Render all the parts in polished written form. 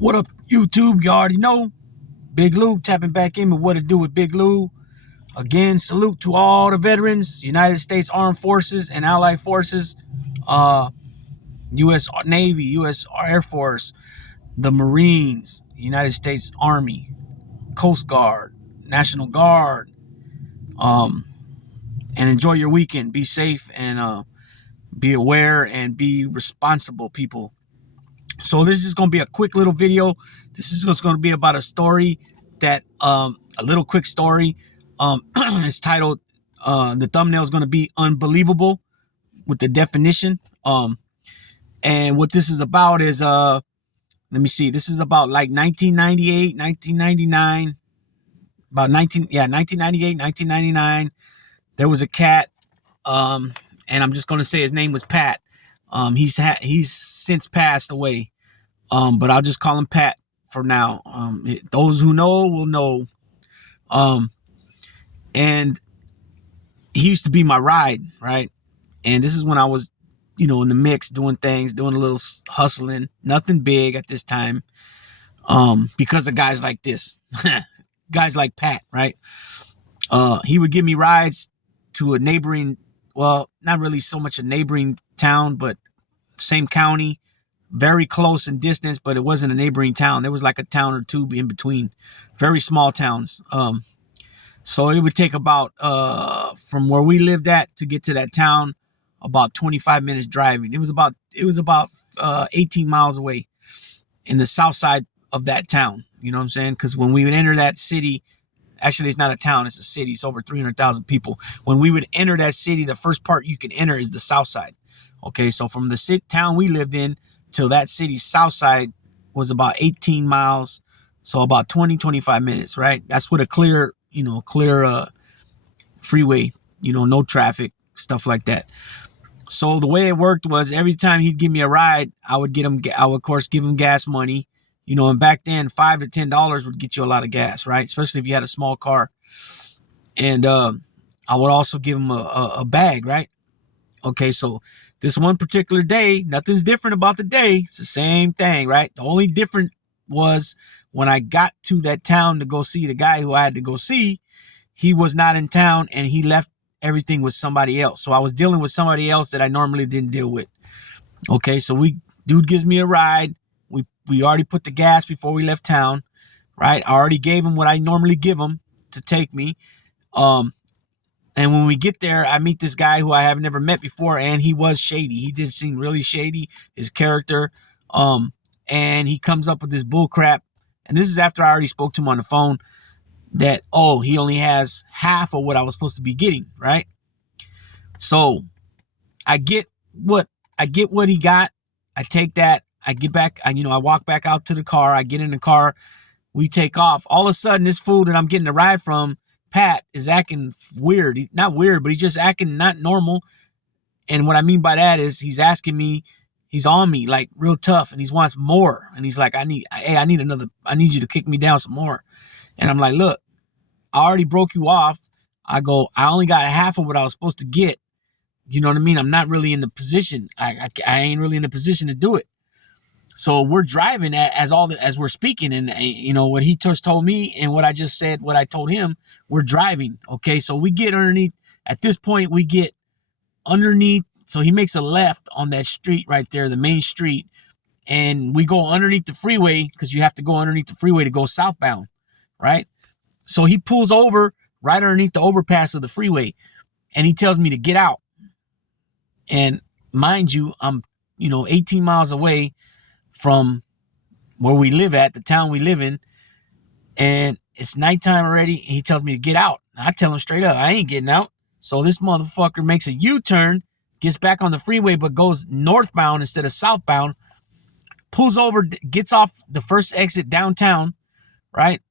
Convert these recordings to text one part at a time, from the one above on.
What up, YouTube? You already know. Big Lou tapping back in with What It Do with Big Lou. Again, salute to all the veterans, United States Armed Forces and Allied Forces, U.S. Navy, U.S. Air Force, the Marines, United States Army, Coast Guard, National Guard, and enjoy your weekend. Be safe and be aware and be responsible, people. So this is going to be a quick little video. This is going to be about a story that, a little quick story. It's titled, the thumbnail is going to be Unbelievable with the definition. And what this is about is, let me see. This is about like 1998, 1999, about 1998, 1999. There was a cat, and I'm just going to say his name was Pat. He's since passed away. But I'll just call him Pat for now. Those who know will know. And he used to be my ride, right? And this is when I was, in the mix, doing things, doing a little hustling, nothing big at this time. Because of guys like this, guys like Pat, right? He would give me rides to a neighboring, well, not really so much a neighboring town, but same county. Very close in distance, but it wasn't a neighboring town. There was like a town or two in between. Very small towns. So it would take about, from where we lived at to get to that town, about 25 minutes driving. It was about 18 miles away in the south side of that town. You know what I'm saying? Because when we would enter that city, actually it's not a town, it's a city. It's over 300,000 people. When we would enter that city, the first part you can enter is the south side. Okay, so from the town we lived in till that city's south side was about 18 miles. So about 25 minutes, right? That's with a clear freeway, no traffic, stuff like that. So the way it worked was every time he'd give me a ride, I would of course give him gas money, and back then $5 to $10 would get you a lot of gas, right? Especially if you had a small car. And I would also give him a bag, right? Okay, so this one particular day, nothing's different about the day. It's the same thing, right? The only difference was when I got to that town to go see the guy who I had to go see, he was not in town and he left everything with somebody else. So I was dealing with somebody else that I normally didn't deal with. Okay, so dude gives me a ride. We already put the gas before we left town, right? I already gave him what I normally give him to take me. And when we get there, I meet this guy who I have never met before, and he was shady. He did seem really shady, his character. And he comes up with this bull crap. And this is after I already spoke to him on the phone that, he only has half of what I was supposed to be getting, right? So I get what he got. I take that. I get back. I walk back out to the car. I get in the car. We take off. All of a sudden, this fool that I'm getting a ride from, Pat, is acting weird. He's not weird, but he's just acting not normal. And what I mean by that is he's asking me, he's on me like real tough, and he wants more. And he's like, I need you to kick me down some more. And I'm like, look, I already broke you off. I only got half of what I was supposed to get. You know what I mean? I'm not really in the position. I ain't really in the position to do it. So we're driving as we're speaking, and what he just told me and what I just said, what I told him, we're driving. Okay, so we get underneath. At this point, we get underneath. So he makes a left on that street right there, the main street, and we go underneath the freeway because you have to go underneath the freeway to go southbound, right? So he pulls over right underneath the overpass of the freeway, and he tells me to get out. And mind you, I'm 18 miles away from where we live at, the town we live in, and it's nighttime already. And he tells me to get out. I tell him straight up, I ain't getting out. So this motherfucker makes a U-turn, gets back on the freeway, but goes northbound instead of southbound, pulls over, gets off the first exit downtown, right?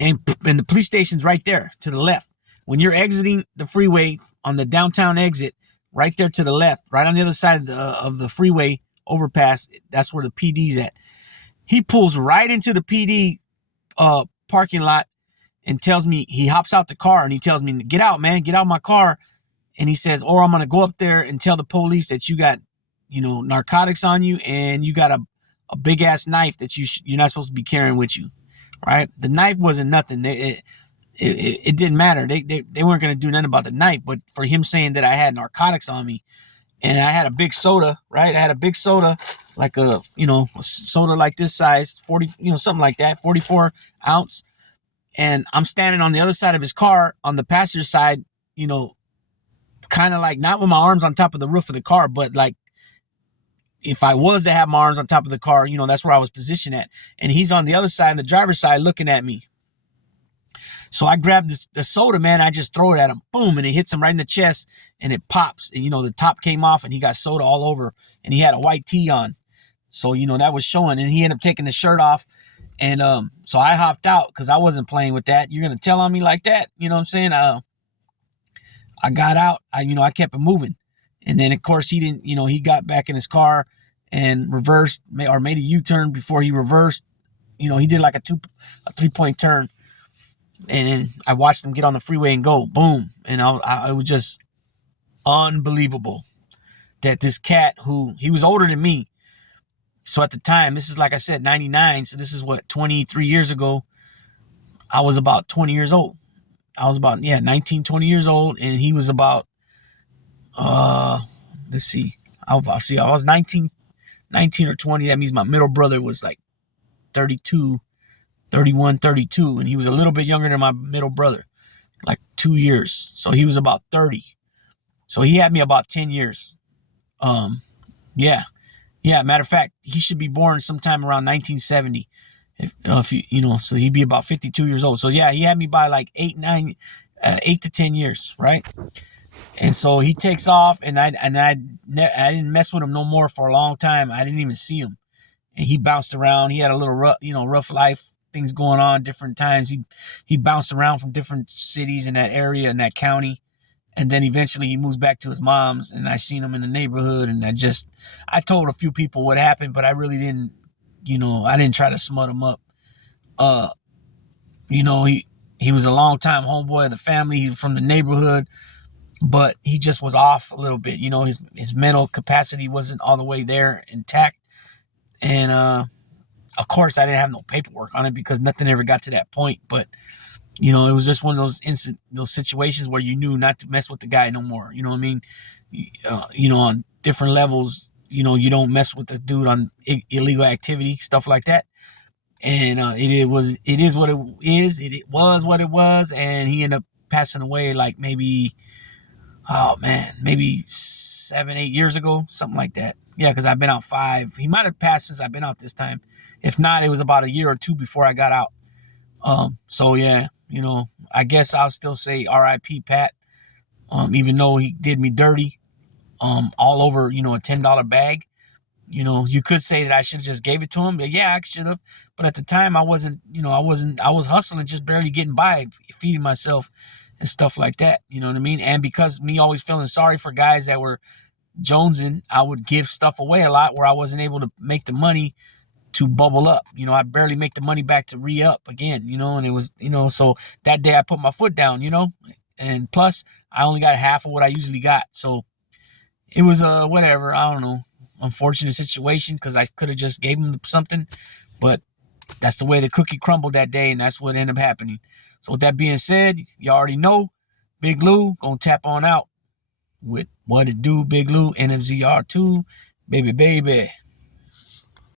And the police station's right there to the left. When you're exiting the freeway on the downtown exit, right there to the left, right on the other side of the freeway overpass, that's where the PD's at. He pulls right into the PD parking lot and tells me, he hops out the car and he tells me, get out, man, get out of my car. And he says, or I'm going to go up there and tell the police that you got, narcotics on you and you got a big ass knife that you're not supposed to be carrying with you, right? The knife wasn't nothing. It didn't matter. They weren't going to do nothing about the knife. But for him saying that I had narcotics on me, and I had a big soda, right? I had a big soda, like a soda like this size, 40, something like that, 44 ounce. And I'm standing on the other side of his car on the passenger side, kind of like not with my arms on top of the roof of the car, but like if I was to have my arms on top of the car, that's where I was positioned at. And he's on the other side, the driver's side, looking at me. So I grabbed the soda, man. I just throw it at him. Boom. And it hits him right in the chest and it pops. And, the top came off and he got soda all over and he had a white tee on. So, that was showing. And he ended up taking the shirt off. And so I hopped out because I wasn't playing with that. You're going to tell on me like that? You know what I'm saying? I got out. I kept it moving. And then, of course, he didn't, he got back in his car and reversed or made a U-turn before he reversed. He did like a 3-point turn. And then I watched him get on the freeway and go, boom. And it was just unbelievable that this cat he was older than me. So at the time, this is like I said, 99. So this is 23 years ago. I was about 20 years old. I was about, 19, 20 years old. And he was about, let's see. I was 19 or 20. That means my middle brother was like 32. 31, 32, and he was a little bit younger than my middle brother, like 2 years. So he was about 30. So he had me about 10 years. Yeah. Matter of fact, he should be born sometime around 1970. So he'd be about 52 years old. So yeah, he had me by like 8 to 10 years, right? And so he takes off, and I didn't mess with him no more for a long time. I didn't even see him, and he bounced around. He had a little rough life. Things going on different times. He bounced around from different cities in that area, in that county. And then eventually he moves back to his mom's, and I seen him in the neighborhood, and I told a few people what happened, but I really didn't, I didn't try to smut him up. He was a long time homeboy of the family. He's from the neighborhood, but he just was off a little bit. His mental capacity wasn't all the way there intact. And, of course, I didn't have no paperwork on it because nothing ever got to that point. But, it was just one of those situations where you knew not to mess with the guy no more. You know what I mean? On different levels, you don't mess with the dude on illegal activity, stuff like that. And it is what it is. It was what it was. And he ended up passing away like maybe 7, 8 years ago, something like that. Yeah, because I've been out 5. He might have passed since I've been out this time. If not, it was about a year or 2 before I got out. So yeah, I guess I'll still say R.I.P. Pat. Even though he did me dirty, all over, a $10 bag. You could say that I should have just gave it to him. But yeah, I should have. But at the time, I wasn't, I was hustling, just barely getting by, feeding myself and stuff like that. You know what I mean? And because me always feeling sorry for guys that were jonesing, I would give stuff away a lot where I wasn't able to make the money to bubble up. I'd barely make the money back to re-up again, and it was, so that day I put my foot down, and plus I only got half of what I usually got. So it was whatever, I don't know, unfortunate situation because I could have just gave him something, but that's the way the cookie crumbled that day, and that's what ended up happening. So with that being said, you already know, Big Lou gonna tap on out with What It Do, Big Lou, NFZR2, baby.